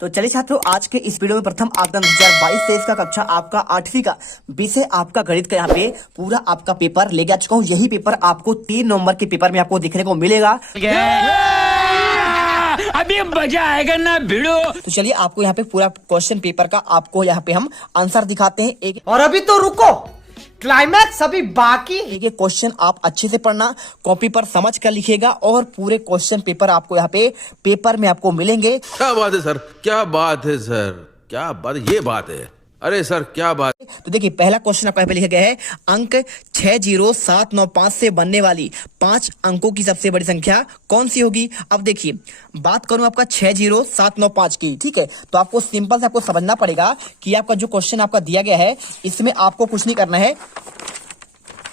तो चलिए छात्रों, आज के इस वीडियो में प्रथम आगम 2022-23 का कक्षा आपका 8वीं का विषय आपका गणित का यहाँ पे पूरा आपका पेपर लेके आ चुका हूँ। यही पेपर आपको 3 नवंबर के पेपर में आपको देखने को मिलेगा। अभी मजा आएगा ना भिड़ो। तो चलिए आपको यहाँ पे पूरा क्वेश्चन पेपर का आपको यहाँ पे हम आंसर दिखाते हैं। एक और अभी तो रुको, क्लाइमैक्स अभी बाकी। एक क्वेश्चन आप अच्छे से पढ़ना, कॉपी पर समझ कर लिखिएगा और पूरे क्वेश्चन पेपर आपको यहाँ पे पेपर में आपको मिलेंगे। क्या बात है सर, क्या बात है सर, क्या बात, ये बात है। अरे सर क्या बात। तो देखिए पहला क्वेश्चन आपका यहाँ पे लिखा गया है, अंक 60795 से बनने वाली 5 अंकों की सबसे बड़ी संख्या कौन सी होगी। अब देखिए बात करूं आपका 60795 की, ठीक है। तो आपको सिंपल से आपको समझना पड़ेगा कि आपका जो क्वेश्चन आपका दिया गया है इसमें आपको कुछ नहीं करना है,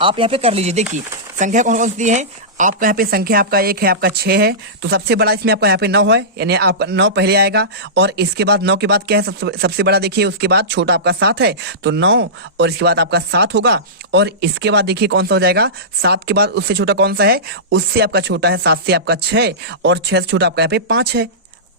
आप यहाँ पे कर लीजिए। देखिए संख्या कौन कौन सी है आपका यहाँ पे, संख्या आपका 1 है, आपका 6 है, तो सबसे बड़ा इसमें आपका यहाँ पे 9 है, यानी आपका 9 पहले आएगा। और इसके बाद 9 के बाद क्या है सबसे बड़ा, देखिए उसके बाद छोटा आपका 7 है, तो 9 और इसके बाद आपका 7 होगा। और इसके बाद देखिए कौन सा हो जाएगा, 7 के बाद उससे छोटा कौन सा है, उससे आपका छोटा है 7 से आपका 6, और 6 से छोटा आपका यहाँ पे 5 है।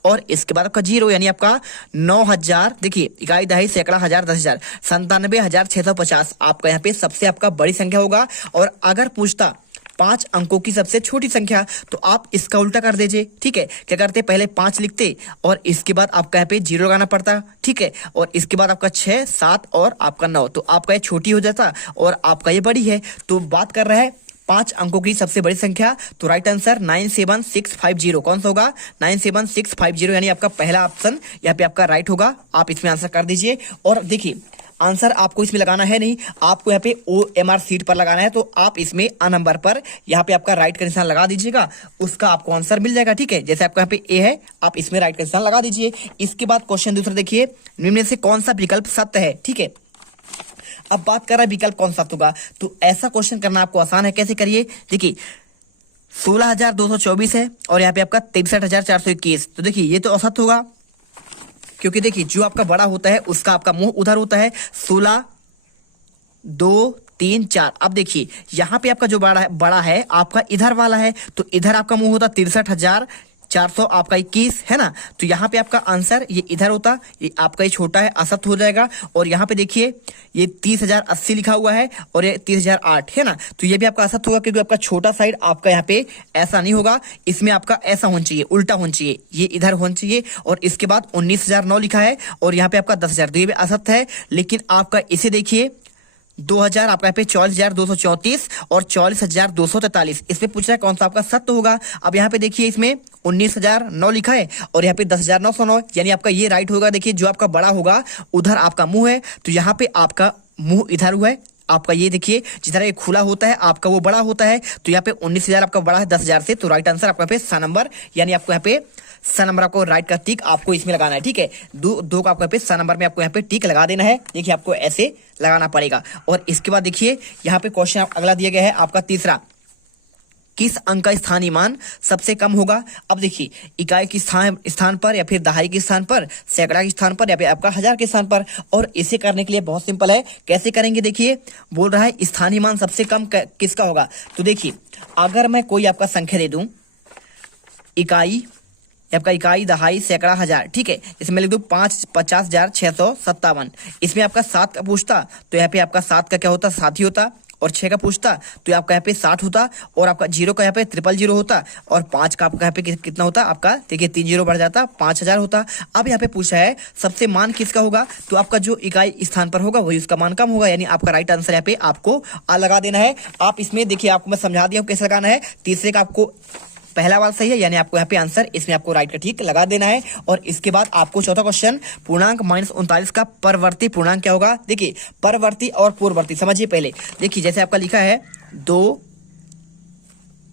और इसके बाद आपका 0 यानी आपका 9000, देखिए इकाई दहाई सैकड़ा हजार 10,000 97,650 आपका यहाँ पे सबसे आपका बड़ी संख्या होगा। और अगर पूछता 5 अंकों की सबसे छोटी संख्या, तो आप इसका उल्टा कर दीजिए, ठीक है। क्या करते, पहले 5 लिखते और इसके बाद आपका यहाँ पे 0 लगाना पड़ता, ठीक है। और इसके बाद आपका 6, 7 और आपका 9, तो आपका ये छोटी हो जाता और आपका ये बड़ी है। तो बात कर रहा है 5 अंकों की सबसे बड़ी संख्या, तो राइट आंसर 97650 कौन सा होगा, 97650 यानी आपका पहला ऑप्शन यहाँ पे आपका राइट होगा। आप इसमें आंसर कर दीजिए। और देखिए आंसर आपको इसमें लगाना है नहीं, आपको यहाँ पे OMR सीट पर लगाना है, तो आप इसमें A नंबर पर यहाँ पे आपका राइट का निशान लगा दीजिएगा, उसका आपको आंसर मिल जाएगा, ठीक है। जैसे आपका यहाँ पे A है, आप इसमें राइट का निशान लगा दीजिए। इसके बाद क्वेश्चन दूसरा देखिए, निम्न में से कौन सा विकल्प सत्य है, ठीक है। अब बात कर रहा है विकल्प कौन सा होगा, तो ऐसा क्वेश्चन करना आपको आसान है। कैसे करिए, देखिए 16,224 है और यहाँ पे आपका 63,421, तो देखिए ये तो असत्य होगा, क्योंकि देखिए जो आपका बड़ा होता है उसका आपका मुंह उधर होता है। 16, 2, 3, 4। अब देखिए यहाँ पे आपका जो बड़ा है आपका इधर वाला है, तो इधर आपका मुंह होता 63,400 आपका 21 है ना, तो यहाँ पे आपका आंसर ये इधर होता, ये आपका ये छोटा है, असत्य हो जाएगा। और यहाँ पे देखिए ये 30,080 लिखा हुआ है और ये 30,008 है ना, तो ये भी आपका असत्य होगा, क्योंकि आपका छोटा साइड आपका यहाँ पे ऐसा नहीं होगा, इसमें आपका ऐसा होना चाहिए, उल्टा होना चाहिए, ये इधर होना चाहिए। और इसके बाद 19,009 लिखा है और यहाँ पे आपका 10,000, तो ये भी असत्य है। लेकिन आपका इसे देखिए 2000 आपका यहाँ पे 44,234 और 44,243, इसमें पूछ रहा है कौन सा आपका सत्य होगा। अब यहाँ पे देखिए इसमें 19,009 लिखा है और यहाँ पे 10,909, यानी आपका ये राइट होगा। देखिए जो आपका बड़ा होगा उधर आपका मुंह है, तो यहाँ पे आपका मुंह इधर हुआ है, आपका ये देखिए जिधर ये खुला होता है आपका वो बड़ा होता है, तो यहाँ पे 19,000 आपका बड़ा है 10,000 से, तो राइट आंसर आपका पे सा नंबर, यानी आपको यहाँ पे सा नंबर आपको राइट का टिक आपको इसमें लगाना है, ठीक है। दो का आपको यहाँ पे सा नंबर में आपको यहाँ पे टिक लगा देना है, देखिए आपको ऐसे लगाना पड़ेगा। और इसके बाद देखिए यहाँ पे क्वेश्चन अगला दिया गया है आपका तीसरा, किस अंक का स्थानीय मान सबसे कम होगा। अब देखिए इकाई के स्थान पर या फिर दहाई के स्थान पर, सैकड़ा के स्थान पर या फिर आपका हजार के स्थान पर। और इसे करने के लिए बहुत सिंपल है, कैसे करेंगे, देखिए बोल रहा है स्थानीय मान सबसे कम किसका होगा। तो देखिए अगर मैं कोई आपका संख्या दे दूं, इकाई आपका इकाई दहाई सैकड़ा हजार, ठीक है, इसमें लिख दूं 50,657, इसमें आपका 7 का पूछता तो यहाँ पे आपका 7 का क्या होता, 7 ही होता। और 6 का पूछता तो आपका यहाँ पे 60 होता, और आपका 0 का यहाँ पे 000 होता, और 5 का आपका यहाँ पे कितना होता आपका, देखिए 3 0 बढ़ जाता, 5,000 होता। अब यहाँ पे पूछा है सबसे मान किसका होगा, तो आपका जो इकाई स्थान पर होगा वही उसका मान कम होगा, यानी आपका राइट आंसर यहाँ पे आपको आ लगा देना है। आप इसमें देखिए आपको मैं समझा दिया हूँ कैसे लगाना है। तीसरे का आपको पहला वाला सही है, यानी आपको यहाँ पे आंसर इसमें आपको राइट का ठीक लगा देना है। और इसके बाद आपको चौथा क्वेश्चन, पूर्णांक -39 का परवर्ती पूर्णांक क्या होगा। देखिए परवर्ती और पूर्ववर्ती समझिए पहले, देखिए जैसे आपका लिखा है 2,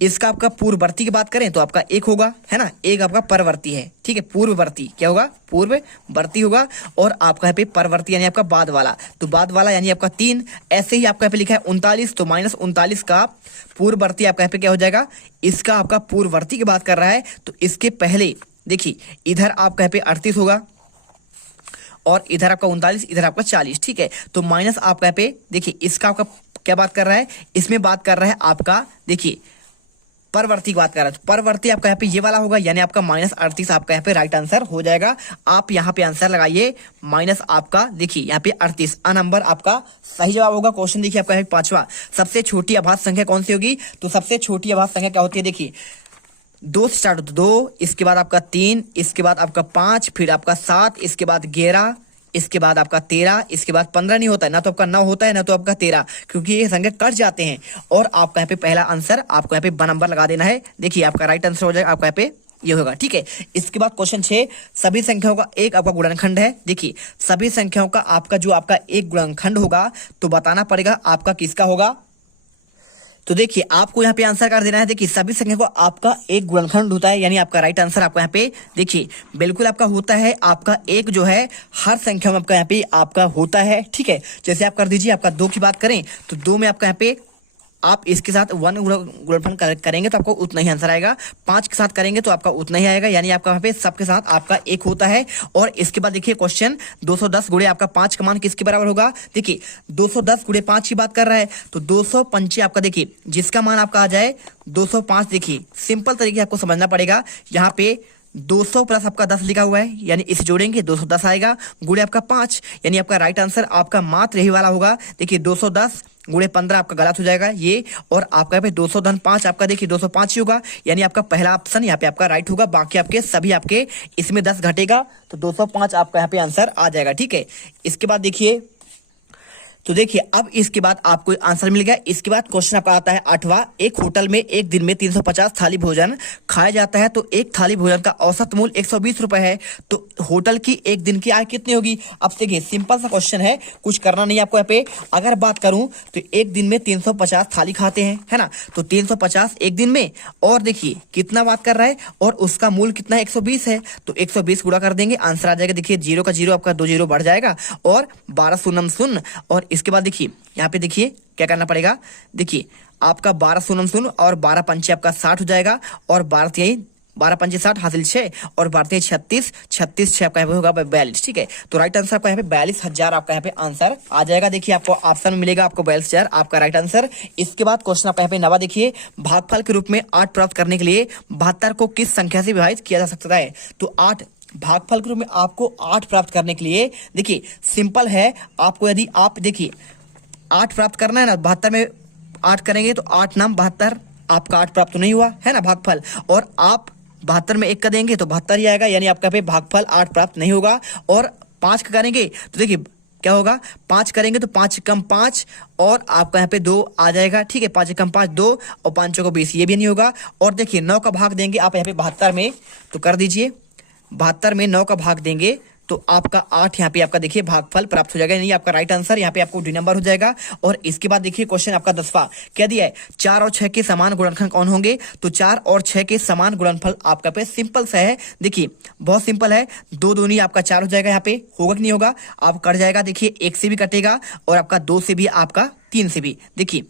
इसका आपका पूर्ववर्ती की बात करें तो आपका 1 होगा, है ना, 1 आपका परवर्ती है, ठीक है। पूर्ववर्ती क्या होगा, पूर्ववर्ती होगा। और आपका यहाँ पे परवर्ती यानी आपका बाद वाला, तो बाद वाला यानी आपका 3। ऐसे ही आपका यहाँ पे लिखा है 39, तो -39 का पूर्ववर्ती आपका यहाँ पे क्या हो जाएगा, इसका आपका पूर्ववर्ती की बात कर रहा है, तो इसके पहले देखिए इधर आपका यहाँ पे 38 होगा और इधर आपका 39, इधर आपका 40, ठीक है। तो माइनस आपका यहाँ पे देखिए इसका आपका क्या बात कर रहा है, इसमें बात कर रहा है आपका देखिए परवर्ती की बात कर रहा है तो परवर्ती आपका यहाँ पे ये वाला होगा, यानी आपका -38 आपका यहाँ पे राइट आंसर हो जाएगा। आप यहाँ पे आंसर लगाइए माइनस आपका, देखिए यहाँ पे 38 नंबर आपका सही जवाब होगा। क्वेश्चन देखिए आपका है 5वां, सबसे छोटी अभाज्य संख्या कौन सी होगी? तो सबसे छोटी अभाज्य संख्या क्या होती है? देखिए 2 से स्टार्ट होता है, 2, इसके बाद आपका 3, इसके बाद आपका 5, फिर आपका 7, इसके बाद 11, इसके बाद आपका 13, इसके बाद 15 नहीं होता है, ना तो आपका 9 होता है ना तो आपका 13, क्योंकि ये संख्या कट जाते हैं। और आपका यहाँ पे पहला आंसर आपको यहाँ पे ब नंबर लगा देना है। देखिए आपका राइट आंसर हो जाएगा आपका यहाँ पे ये होगा, ठीक है। इसके बाद क्वेश्चन 6, सभी संख्याओं का एक आपका गुणनखंड है। देखिए सभी संख्याओं का आपका जो आपका एक गुणनखंड होगा तो बताना पड़ेगा आपका किसका होगा। तो देखिए आपको यहाँ पे आंसर कर देना है। देखिए सभी संख्या को आपका एक गुणनखंड होता है, यानी आपका राइट आंसर आपका यहाँ पे देखिए बिल्कुल आपका होता है। आपका एक जो है हर संख्या में आपका यहाँ पे आपका होता है, ठीक है। जैसे आप कर दीजिए आपका 2 की बात करें तो 2 में आपका यहाँ पे आप इसके साथ 1 गुणनफल करेंगे तो आपको उतना ही आंसर आएगा। 5 के साथ करेंगे तो आपका उतना ही आएगा, यानी आपका यहाँ पे सबके साथ आपका एक होता है। और इसके बाद देखिए क्वेश्चन 210 गुणे आपका 5 का मान किसके बराबर होगा? देखिए 210 गुणे 5 की बात कर रहा है तो 205 आपका देखिए जिसका मान आपका आ जाए 205। देखिए सिंपल तरीके आपको समझना पड़ेगा। यहाँ पे 200 प्लस आपका 10 लिखा हुआ है, यानी इसे जोड़ेंगे 210 आएगा, गुणे आपका 5, यानी आपका राइट आंसर आपका मात्र यही वाला होगा। देखिए 210 गुणे 15 आपका गलत हो जाएगा ये, और आपका यहाँ पे 200 धन 5 आपका देखिए 205 ही होगा, यानी आपका पहला ऑप्शन यहाँ पे आपका राइट होगा। बाकी आपके सभी आपके इसमें 10 घटेगा तो 205 आपका यहाँ पे आंसर आ जाएगा, ठीक है। इसके बाद देखिए तो देखिए अब इसके बाद आपको आंसर मिल गया। इसके बाद क्वेश्चन आपका आता है 8वां, एक होटल में एक दिन में 350 थाली भोजन खाया जाता है तो एक थाली भोजन का औसत मूल्य 120 रुपए है, तो होटल की एक दिन की आय कितनी होगी? अब देखिए सिंपल सा क्वेश्चन है, कुछ करना नहीं आपको यहाँ पे। अगर बात करूं तो एक दिन में 350 थाली खाते हैं, है ना, तो 350 एक दिन में, और देखिए कितना बात कर रहा है और उसका मूल्य कितना है? 120 है, तो 120 गुणा कर देंगे, आंसर आ जाएगा। देखिए 0 का 0 आपका 2 0 बढ़ जाएगा और 12 शून्य शून्य। और इसके बाद देखिए यहाँ पे देखिए क्या करना पड़ेगा। देखिए आपका 12 शून्य शून्य और 12 पंचे आपका 60 हो जाएगा, और 12 पंचे 60 हासिल 6 और 12 36, 36 6 आपका होगा 42, ठीक है। तो राइट आंसर आपका यहाँ पे 42,000 आपका यहाँ पे आंसर आ जाएगा। देखिए आपको ऑप्शन में मिलेगा आपको 42,000 आपका राइट आंसर। इसके बाद क्वेश्चन आपका यहाँ पे 9वां देखिए, भागफल के रूप में 8 प्राप्त करने के लिए 72 को किस संख्या से विभाजित किया जा सकता है? तो 8 भागफल के रूप में आपको 8 प्राप्त करने के लिए देखिए सिंपल है। आपको यदि आप देखिए 8 प्राप्त करना है ना, 72 में 8 करेंगे तो 8 नाम 72, आपका 8 प्राप्त तो नहीं हुआ है ना भागफल, और आप 72 में 1 का देंगे तो 72 ही आएगा, यानी आपका पे भागफल 8 प्राप्त नहीं होगा। और 5 का करेंगे तो देखिए क्या होगा, 5 करेंगे तो 5 कम 5 और आपका यहाँ पे 2 आ जाएगा, ठीक है। 5 कम 5 2 और 5 को 20, ये भी नहीं होगा। और देखिए 9 का भाग देंगे आप यहाँ पे 72 में, तो कर दीजिए 72 में 9 का भाग देंगे तो आपका 8 यहाँ पे आपका देखिए भागफल प्राप्त हो जाएगा, यानी आपका राइट आंसर यहाँ पे आपको डी नंबर हो जाएगा। और इसके बाद देखिए क्वेश्चन आपका 10वां क्या दिया है, 4 और 6 के समान गुणनखंड कौन होंगे? तो 4 और 6 के समान गुणनफल आपका पे सिंपल सा है। देखिए बहुत सिंपल है, 2 दूनी आपका 4 हो जाएगा, यहाँ पे होगा कि नहीं होगा? आप कट जाएगा, देखिए 1 से भी कटेगा और आपका 2 से भी, आपका 3 से भी, देखिए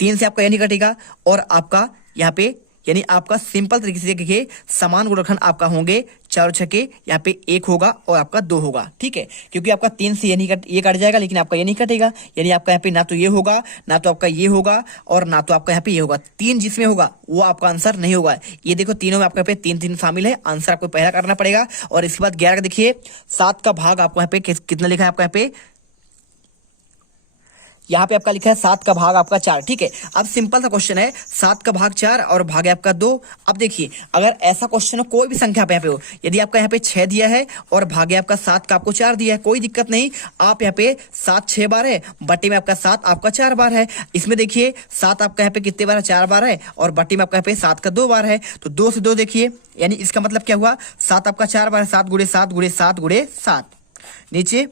3 से आपका यानी कटेगा, और आपका यहाँ पे यानी आपका सिंपल तरीके से देखिए समान गुणनखंड आपका होंगे 4 और 6 के, यहाँ पे 1 होगा और आपका 2 होगा, ठीक है। क्योंकि आपका 3 से ये कट जाएगा, लेकिन आपका ये नहीं कटेगा, यानी आपका यहाँ पे ना तो ये होगा ना तो आपका ये होगा और ना तो आपका यहाँ पे ये होगा। 3 जिसमें होगा वो आपका आंसर नहीं होगा। ये देखो तीनों में आपका यहाँ पे 3 शामिल है, आंसर आपको पहला करना पड़ेगा। और इसके बाद 11 का देखिए 7 का भाग आपको यहाँ पे कितना लिखा है, आपका यहाँ पे आपका लिखा है 7 का भाग आपका 4, ठीक है। अब सिंपल सा क्वेश्चन है, 7 का भाग 4 और भाग है आपका 2। अब देखिए अगर ऐसा क्वेश्चन हो, कोई भी संख्या पे यहाँ पे हो, यदि आपका यहाँ पे 6 दिया है और भाग है आपका 7 का आपको 4 दिया है, कोई दिक्कत नहीं। आप यहाँ पे 7 6 बार है, बट्टे में आपका 7 आपका 4 बार है। इसमें देखिए 7 आपका यहाँ पे कितने बार है, 4 बार है, और बट्टे में आपका यहाँ पे 7 का 2 बार है, तो 2 से 2 देखिए, यानी इसका मतलब क्या हुआ, 7 आपका 4 बार है, 7 गुणे 7 गुणे 7 गुणे 7, नीचे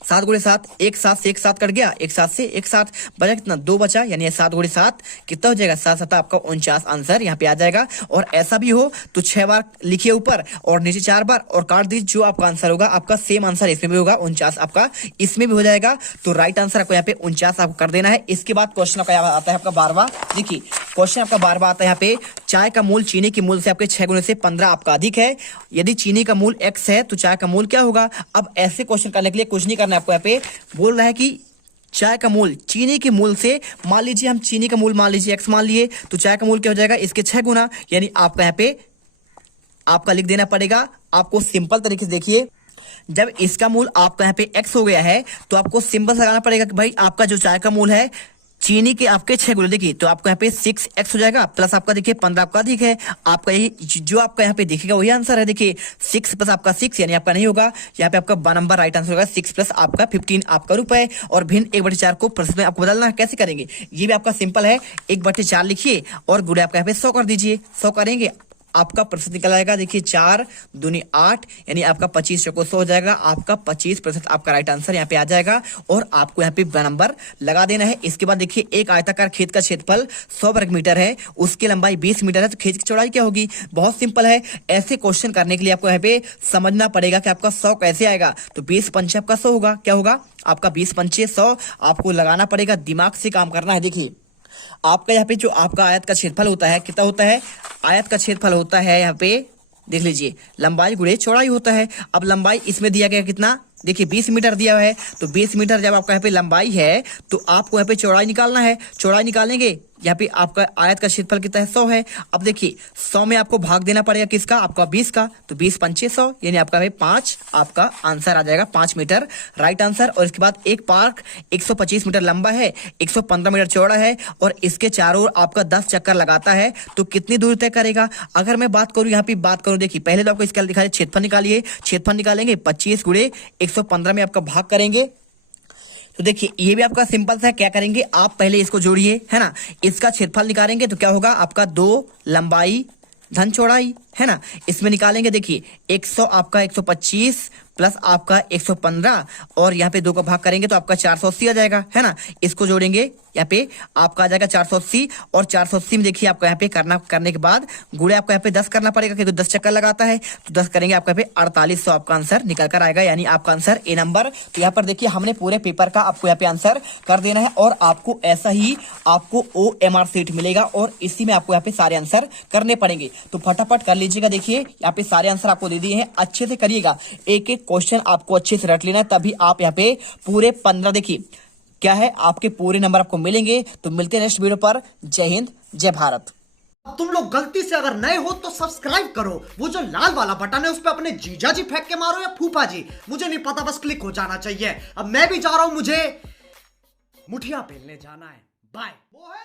7 गुणे 7, 1 7 से 1 7 कट गया, 1 7 से 1 7 बचा कितना, 2 बचा, यानी 7 गुणे 7 कितना हो जाएगा, 7 7 आपका 49 आंसर यहाँ पे आ जाएगा। और ऐसा भी हो तो 6 बार लिखिए ऊपर और नीचे 4 बार और काट दीजिए, जो आपका आंसर होगा आपका सेम आंसर इसमें भी होगा, 49 आपका इसमें भी हो जाएगा। तो राइट आंसर आपको यहाँ पे 49 आपको कर देना है। इसके बाद क्वेश्चन आपका आता है आपका 12वां। देखिए क्वेश्चन आपका 12वां आता है यहाँ पे, चाय का मूल्य चीनी के मूल्य से आपके 6 गुने से 15 आपका अधिक है। यदि चीनी का मूल्य x है तो चाय का मूल्य क्या होगा? अब ऐसे क्वेश्चन करने के लिए कुछ नहीं करना है आपको, यहाँ पे बोल रहा है कि चाय का मूल चीनी के मूल से, मान लीजिए हम चीनी का मूल मान लीजिए x मान लिए, तो चाय का मूल क्या हो जाएगा इसके 6 गुना, यानी आपका यहाँ पे आपका लिख देना पड़ेगा। आपको सिंपल तरीके से देखिए, जब इसका मूल आपका यहाँ पे x हो गया है तो आपको सिंपल से लगाना पड़ेगा कि भाई आपका जो चाय का मूल है चीनी के आपके 6 गुना, देखिए तो आपको यहाँ पे 6x हो जाएगा, प्लस आपका देखिए 15 आपका अधिक है, आपका यही जो आपका यहाँ पे दिखेगा वही आंसर है। देखिए 6 प्लस आपका 6 यानी आपका नहीं होगा, यहाँ पे आपका ब नंबर राइट आंसर होगा 6 प्लस आपका 15 आपका रुपए। और भिन्न 1/4 को प्रतिशत में आपको बदलना है, कैसे करेंगे ये भी आपका सिंपल है। 1/4 लिखिए और गुणे आपका यहाँ पे 100 कर दीजिए, 100 करेंगे आपका प्रतिशत निकल आएगा। देखिए 4 दूनी 8 यानी आपका 25 चौको 100 हो जाएगा, आपका 25% आपका राइट आंसर यहाँ पे आ जाएगा। और आपको यहाँ पे नंबर लगा देना है। इसके बाद देखिए एक आयताकार खेत का क्षेत्रफल 100 वर्ग मीटर है, उसकी लंबाई 20 मीटर है, तो खेत की चौड़ाई क्या होगी। बहुत सिंपल है, ऐसे क्वेश्चन करने के लिए आपको यहाँ पे समझना पड़ेगा कि आपका 100 कैसे आएगा। तो 20 पंचे आपका 100 होगा, क्या होगा आपका 20 पंचे 100, आपको लगाना पड़ेगा, दिमाग से काम करना है। देखिए आपका यहाँ पे जो आपका आयत का क्षेत्रफल होता है कितना होता है, आयत का क्षेत्रफल होता है यहाँ पे देख लीजिए लंबाई गुणे चौड़ाई होता है। अब लंबाई इसमें दिया गया कितना, देखिए 20 मीटर दिया हुआ है, तो 20 मीटर जब आपका यहाँ पे लंबाई है तो आपको यहाँ पे चौड़ाई निकालना है। चौड़ाई निकालेंगे, यहाँ पे आपका आयत का क्षेत्रफल कितना है 100 है। अब देखिए 100 में आपको भाग देना पड़ेगा किसका, आपका 20 का, तो 20 पंचे 100 यानी आपका भाई 5 आपका आंसर आ जाएगा, 5 मीटर राइट आंसर। और इसके बाद एक पार्क 125 मीटर लंबा है, 115 मीटर चौड़ा है और इसके चारों ओर आपका 10 चक्कर लगाता है, तो कितनी दूरी तय करेगा। अगर मैं बात करूं यहाँ पे बात करूं, देखिए पहले तो आपको इसका दिखाई क्षेत्रफल निकालिए, क्षेत्रफल निकालेंगे 25 गुणे 115 में आपका भाग करेंगे। तो देखिए ये भी आपका सिंपल सा, क्या करेंगे आप पहले इसको जोड़िए है ना, इसका क्षेत्रफल निकालेंगे तो क्या होगा आपका 2 लंबाई धन चौड़ाई है ना, इसमें निकालेंगे देखिए 100 आपका 125 प्लस आपका 115 और यहाँ पे 2 का भाग करेंगे तो आपका 480 आ जाएगा है ना। इसको जोड़ेंगे यहाँ पे आपका आ जाएगा 480 और 480 में देखिए आपका यहाँ पे करने के बाद गुणे आपको यहाँ पे 10 करना पड़ेगा क्योंकि 10 चक्कर लगाता है, तो 10 करेंगे आपका यहाँ पे 4800 आपका आंसर निकल कर आएगा, यानी आपका आंसर ए नंबर। तो यहाँ पर देखिए हमने पूरे पेपर का आपको यहाँ पे आंसर कर देना है और आपको ऐसा ही आपको OMR सीट मिलेगा और इसी में आपको यहाँ पे सारे आंसर करने पड़ेंगे। तो फटाफट कर लीजिएगा, देखिए यहाँ पे सारे आंसर आपको दे दिए हैं, अच्छे से करिएगा, एक एक क्वेश्चन आपको अच्छे से रट लेना है, तभी आप यहाँ पे पूरे 15 देखिए क्या है आपके पूरे नंबर आपको मिलेंगे। तो मिलते हैं नेक्स्ट वीडियो पर। जय हिंद जय भारत। तुम लोग गलती से अगर नए हो तो सब्सक्राइब करो, वो जो लाल वाला बटन है उस पर अपने जीजा जी फेंक के मारो या फूफा जी, मुझे नहीं पता, बस क्लिक हो जाना चाहिए। अब मैं भी जा रहा हूं, मुझे मुठिया पेलने जाना है। बाय। वो है